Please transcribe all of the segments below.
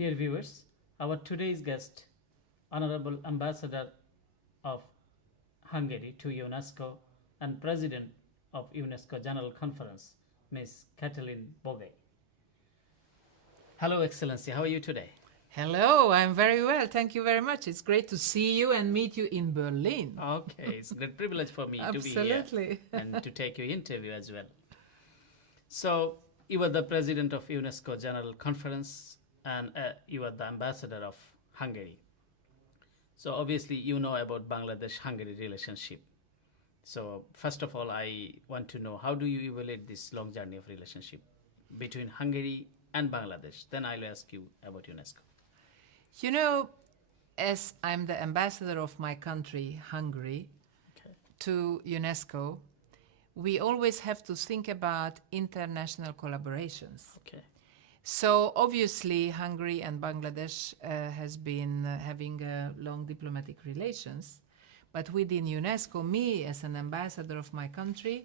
Dear viewers, our today's guest, Honorable Ambassador of Hungary to UNESCO and President of UNESCO General Conference, Ms. Katalin Bogyay. Hello, Excellency. How are you today? Hello, I'm very well. Thank you very much. It's great to see you and meet you in Berlin. Okay, it's a great privilege for me to be here Absolutely. and to take your interview as well. So, you are the President of UNESCO General Conference and you are the Ambassador of Hungary. So, obviously, you know about Bangladesh-Hungary relationship. So, first of all, I want to know, how do you evaluate this long journey of relationship between Hungary and Bangladesh? Then I'll ask you about UNESCO. You know, as I'm the ambassador of my country, Hungary, to UNESCO, we always have to think about international collaborations. Okay. So obviously, Hungary and Bangladesh has been having long diplomatic relations, but within UNESCO, me as an ambassador of my country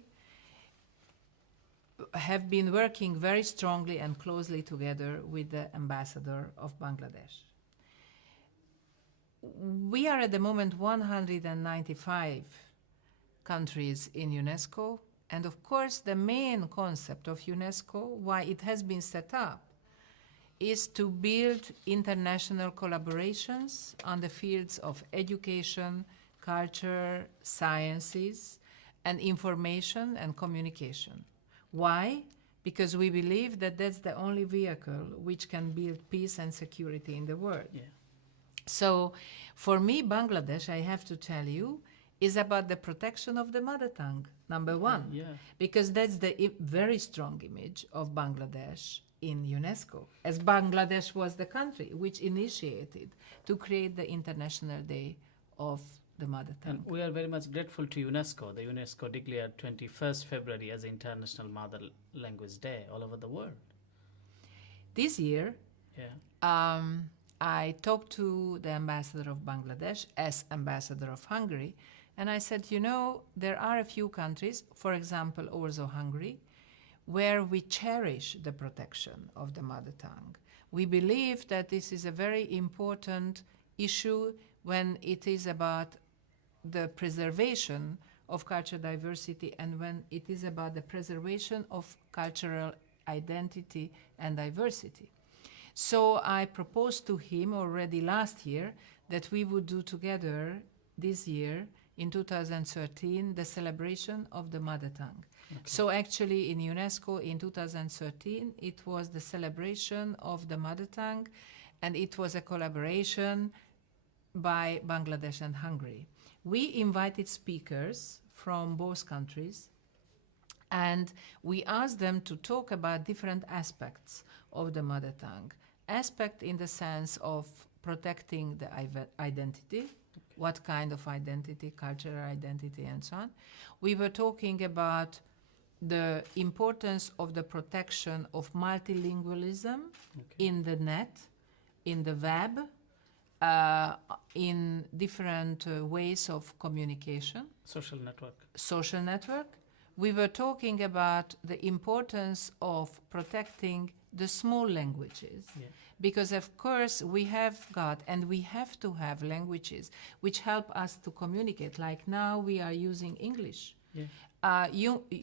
have been working very strongly and closely together with the ambassador of Bangladesh. We are at the moment 195 countries in UNESCO, and of course the main concept of UNESCO, why it has been set up, is to build international collaborations on the fields of education, culture, sciences, and information and communication. Why? Because we believe that that's the only vehicle which can build peace and security in the world. Yeah. So for me, Bangladesh, I have to tell you, is about the protection of the mother tongue, number one. Yeah. Because that's the very strong image of Bangladesh in UNESCO, as Bangladesh was the country which initiated to create the International Day of the Mother Tongue. And we are very much grateful to UNESCO. The UNESCO declared 21st February as International Mother Language Day all over the world. This year, Yeah. I talked to the ambassador of Bangladesh as ambassador of Hungary, and I said, you know, there are a few countries, for example, also Hungary, where we cherish the protection of the mother tongue. We believe that this is a very important issue when it is about the preservation of cultural diversity and when it is about the preservation of cultural identity and diversity. So I proposed to him already last year that we would do together this year, in 2013, the celebration of the mother tongue. Okay. So actually in UNESCO in 2013, it was the celebration of the mother tongue, and it was a collaboration by Bangladesh and Hungary. We invited speakers from both countries, and we asked them to talk about different aspects of the mother tongue. Aspect in the sense of protecting the identity, what kind of identity, cultural identity, and so on. We were talking about the importance of the protection of multilingualism in the net, in the web, in different ways of communication. Social network. Social network. We were talking about the importance of protecting the small languages. Yeah. Because of course we have got and we have to have languages which help us to communicate. Like now we are using English. Yeah.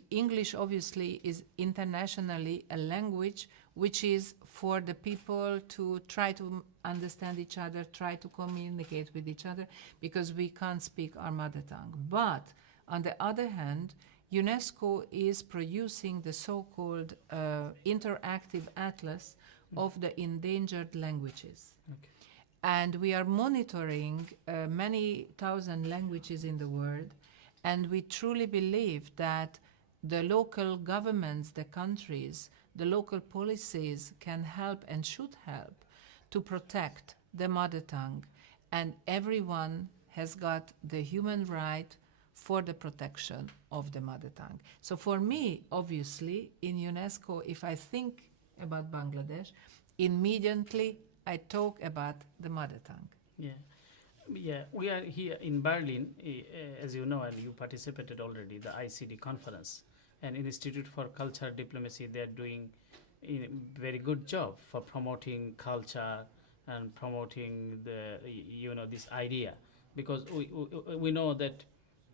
English obviously is internationally a language which is for the people to try to understand each other, try to communicate with each other, because we can't speak our mother tongue. But on the other hand, UNESCO is producing the so-called interactive atlas of the endangered languages. Okay. And we are monitoring many thousand languages in the world, and we truly believe that the local governments, the countries, the local policies can help and should help to protect the mother tongue, and everyone has got the human right for the protection of the mother tongue. So for me, obviously, in UNESCO, if I think about Bangladesh, immediately I talk about the mother tongue. Yeah. Yeah, we are here in Berlin, as you know, and you participated already, the ICD conference. And Institute for Culture Diplomacy, they're doing a very good job for promoting culture and promoting this idea, because we know that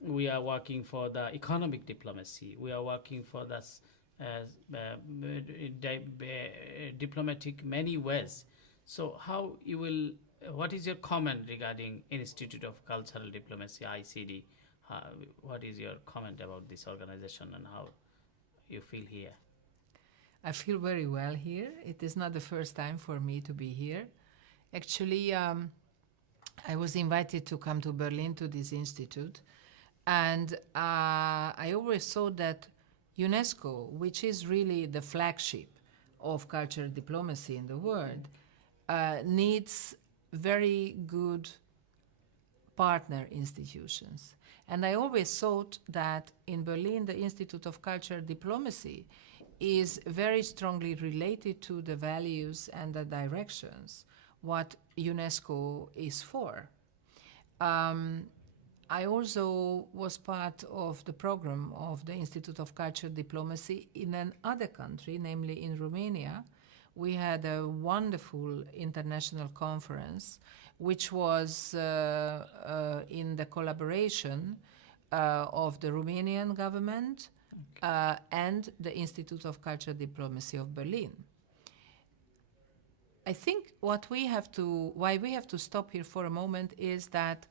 we are working for the economic diplomacy. We are working for this diplomatic many ways. So how you will? What is your comment regarding Institute of Cultural Diplomacy (ICD)? What is your comment about this organization and how you feel here? I feel very well here. It is not the first time for me to be here. Actually, I was invited to come to Berlin to this institute, and I always thought that UNESCO, which is really the flagship of cultural diplomacy in the world, needs very good partner institutions. And I always thought that in Berlin, the Institute of Cultural Diplomacy is very strongly related to the values and the directions what UNESCO is for. I also was part of the program of the Institute of Cultural Diplomacy in another country, namely in Romania. We had a wonderful international conference, which was in the collaboration of the Romanian government and the Institute of Cultural Diplomacy of Berlin. I think why we have to stop here for a moment is that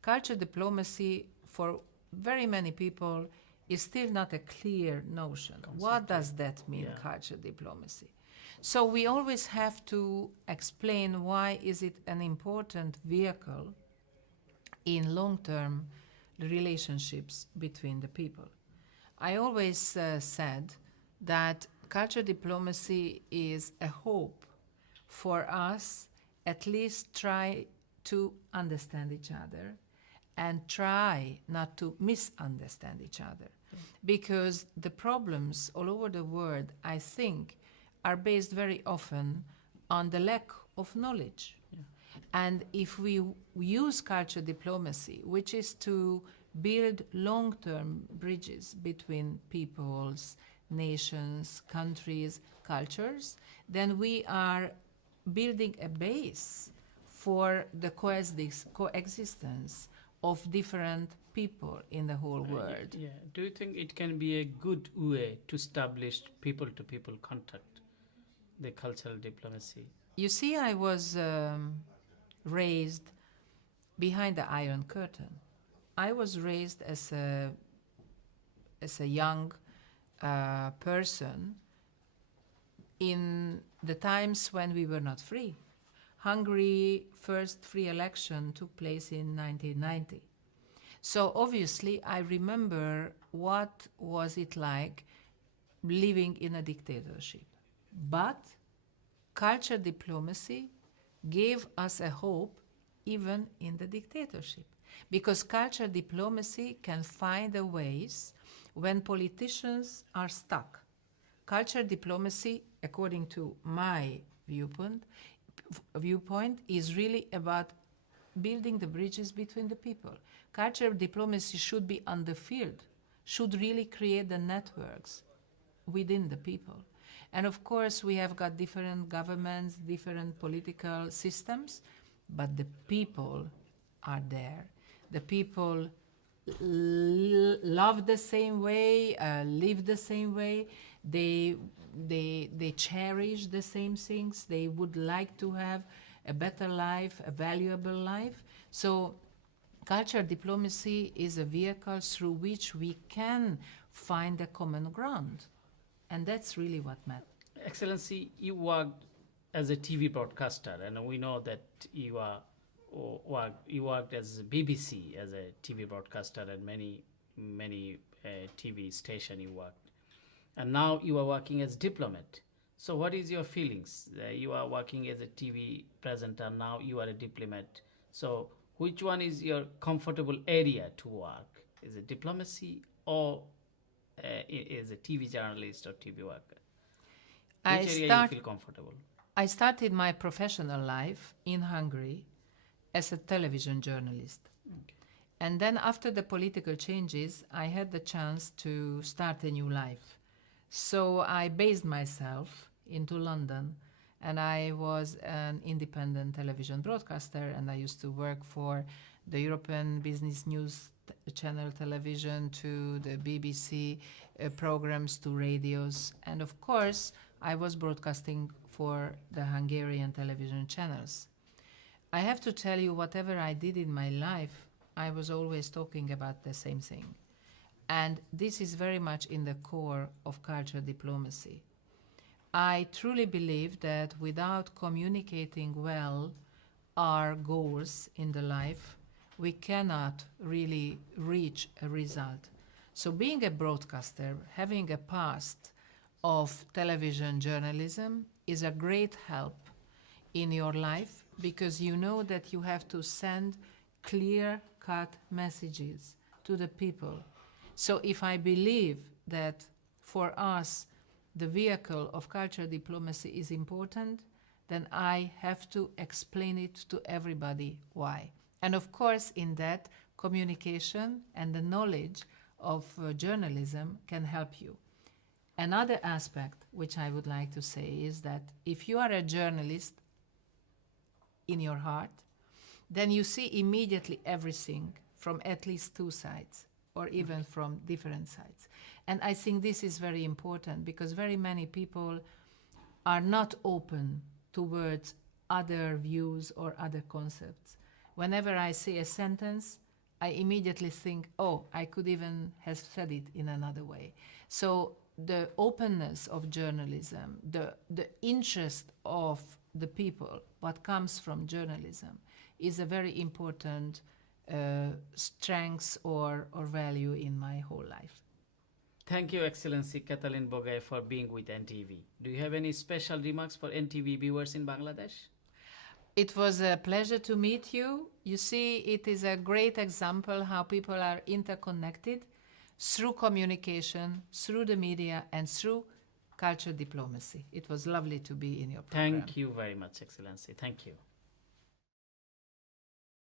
cultural diplomacy for very many people is still not a clear notion. What does that mean, cultural diplomacy? So we always have to explain why is it an important vehicle in long-term relationships between the people. I always said that cultural diplomacy is a hope for us at least try to understand each other and try not to misunderstand each other. Because the problems all over the world, I think, are based very often on the lack of knowledge. And if we use cultural diplomacy, which is to build long-term bridges between peoples, nations, countries, cultures, then we are building a base for the coexistence of different people in the whole world. Do you think it can be a good way to establish people-to-people contact, the cultural diplomacy? You see, I was raised behind the Iron Curtain. I was raised as a young person in the times when we were not free. Hungary's first free election took place in 1990. So obviously I remember what was it like living in a dictatorship. But cultural diplomacy gave us a hope even in the dictatorship. Because cultural diplomacy can find the ways when politicians are stuck. Cultural diplomacy, according to my viewpoint, is really about building the bridges between the people. Cultural diplomacy should be on the field, should really create the networks within the people. And of course, we have got different governments, different political systems, but the people are there. The people love the same way, live the same way. They cherish the same things. They would like to have a better life, a valuable life. So cultural diplomacy is a vehicle through which we can find a common ground. And that's really what matters. Excellency, you worked as a TV broadcaster, and we know that you worked as BBC as a TV broadcaster and many TV station you worked. And now you are working as diplomat. So what is your feelings? You are working as a TV presenter, now you are a diplomat. So which one is your comfortable area to work? Is it diplomacy or is a TV journalist or TV worker? Which area you feel comfortable? I started my professional life in Hungary as a television journalist. Okay. And then after the political changes, I had the chance to start a new life. So I based myself into London and I was an independent television broadcaster, and I used to work for the European Business News Channel television, to the BBC programs, to radios, and of course I was broadcasting for the Hungarian television channels. I have to tell you, whatever I did in my life, I was always talking about the same thing. And this is very much in the core of culture diplomacy. I truly believe that without communicating well our goals in the life, we cannot really reach a result. So being a broadcaster, having a past of television journalism is a great help in your life, because you know that you have to send clear-cut messages to the people. So if I believe that for us the vehicle of culture diplomacy is important, then I have to explain it to everybody why. And of course, in that, communication and the knowledge of journalism can help you. Another aspect which I would like to say is that if you are a journalist in your heart, then you see immediately everything from at least two sides, or even from different sides. And I think this is very important, because very many people are not open towards other views or other concepts. Whenever I say a sentence, I immediately think, oh, I could even have said it in another way. So the openness of journalism, the interest of the people, what comes from journalism, is a very important strength or value in my whole life. Thank you, Excellency Katalin Bogyay, for being with NTV. Do you have any special remarks for NTV viewers in Bangladesh? It was a pleasure to meet you. You see, it is a great example how people are interconnected through communication, through the media, and through culture diplomacy. It was lovely to be in your program. Thank you very much, Excellency. Thank you.